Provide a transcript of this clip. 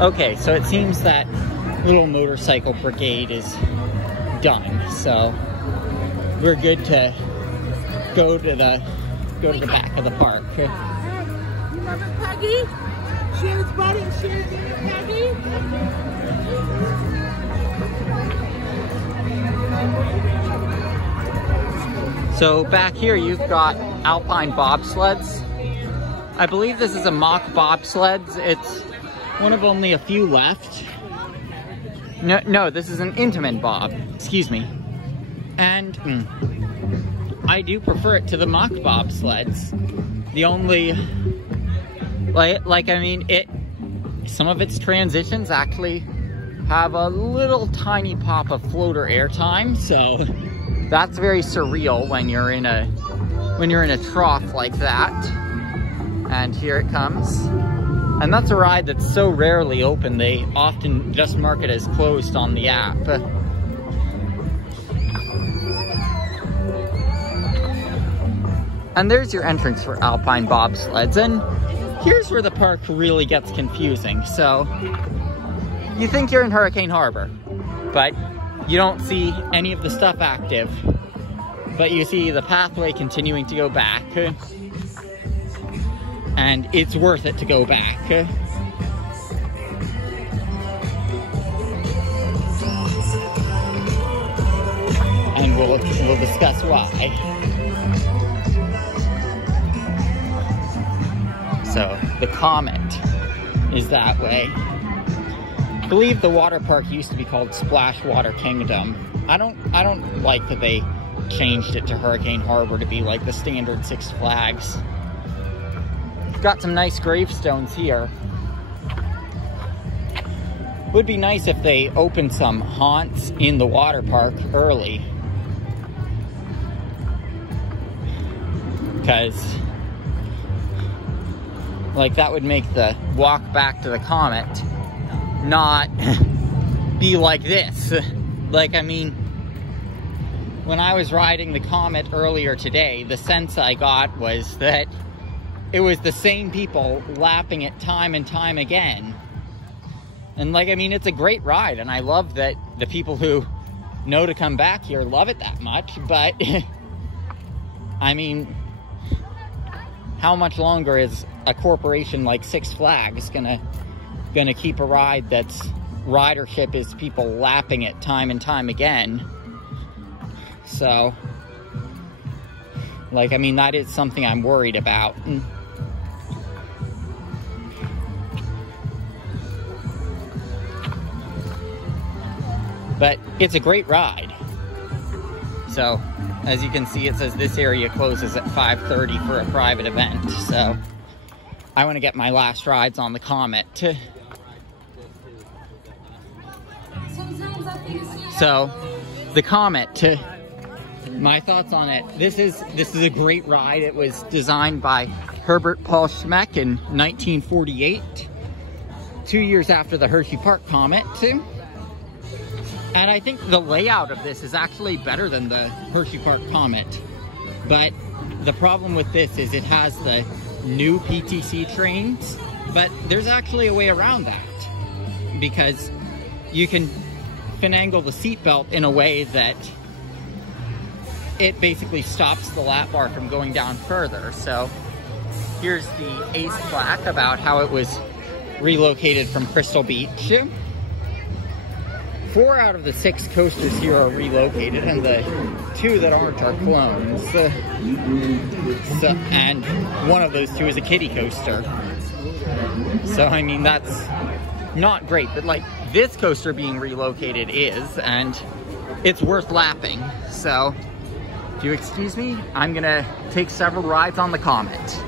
Okay, so it seems that little motorcycle brigade is done, so we're good to go to the back of the park. Remember Peggy? She was Buddy and she was Peggy. So back here you've got alpine bobsleds. I believe this is a mock bobsleds. It's one of only a few left. No, this is an Intamin bob. Excuse me. And I do prefer it to the mock bobsleds. The only, I mean, some of its transitions actually have a little tiny pop of floater airtime, so that's very surreal when you're in a trough like that. And here it comes. And that's a ride that's so rarely open, they often just mark it as closed on the app. And there's your entrance for alpine bobsleds. And here's where the park really gets confusing. So you think you're in Hurricane Harbor, but you don't see any of the stuff active. But you see the pathway continuing to go back. And it's worth it to go back. And we'll discuss why. So the Comet is that way. I believe the water park used to be called Splash Water Kingdom. I don't like that they changed it to Hurricane Harbor to be like the standard Six Flags. Got some nice gravestones here. Would be nice if they opened some haunts in the water park early. Because, like, that would make the walk back to the Comet not be like this. Like, I mean, when I was riding the Comet earlier today, the sense I got was that it was the same people lapping it time and time again. And like, I mean, it's a great ride, and I love that the people who know to come back here love it that much, but I mean, how much longer is a corporation like Six Flags gonna keep a ride that's ridership is people lapping it time and time again? So, like, I mean, that is something I'm worried about. But it's a great ride. So, as you can see, it says this area closes at 5:30 for a private event. So, I want to get my last rides on the Comet. So, the Comet, my thoughts on it. This is a great ride. It was designed by Herbert Paul Schmeck in 1948, 2 years after the Hershey Park Comet. And I think the layout of this is actually better than the Hershey Park Comet. But the problem with this is it has the new PTC trains, but there's actually a way around that. Because you can finagle the seatbelt in a way that it basically stops the lap bar from going down further. So here's the ACE plaque about how it was relocated from Crystal Beach. 4 out of the 6 coasters here are relocated, and the 2 that aren't are clones. And one of those 2 is a kiddie coaster. So, I mean, that's not great, but like this coaster being relocated is, and it's worth lapping. So, if you excuse me, I'm gonna take several rides on the Comet.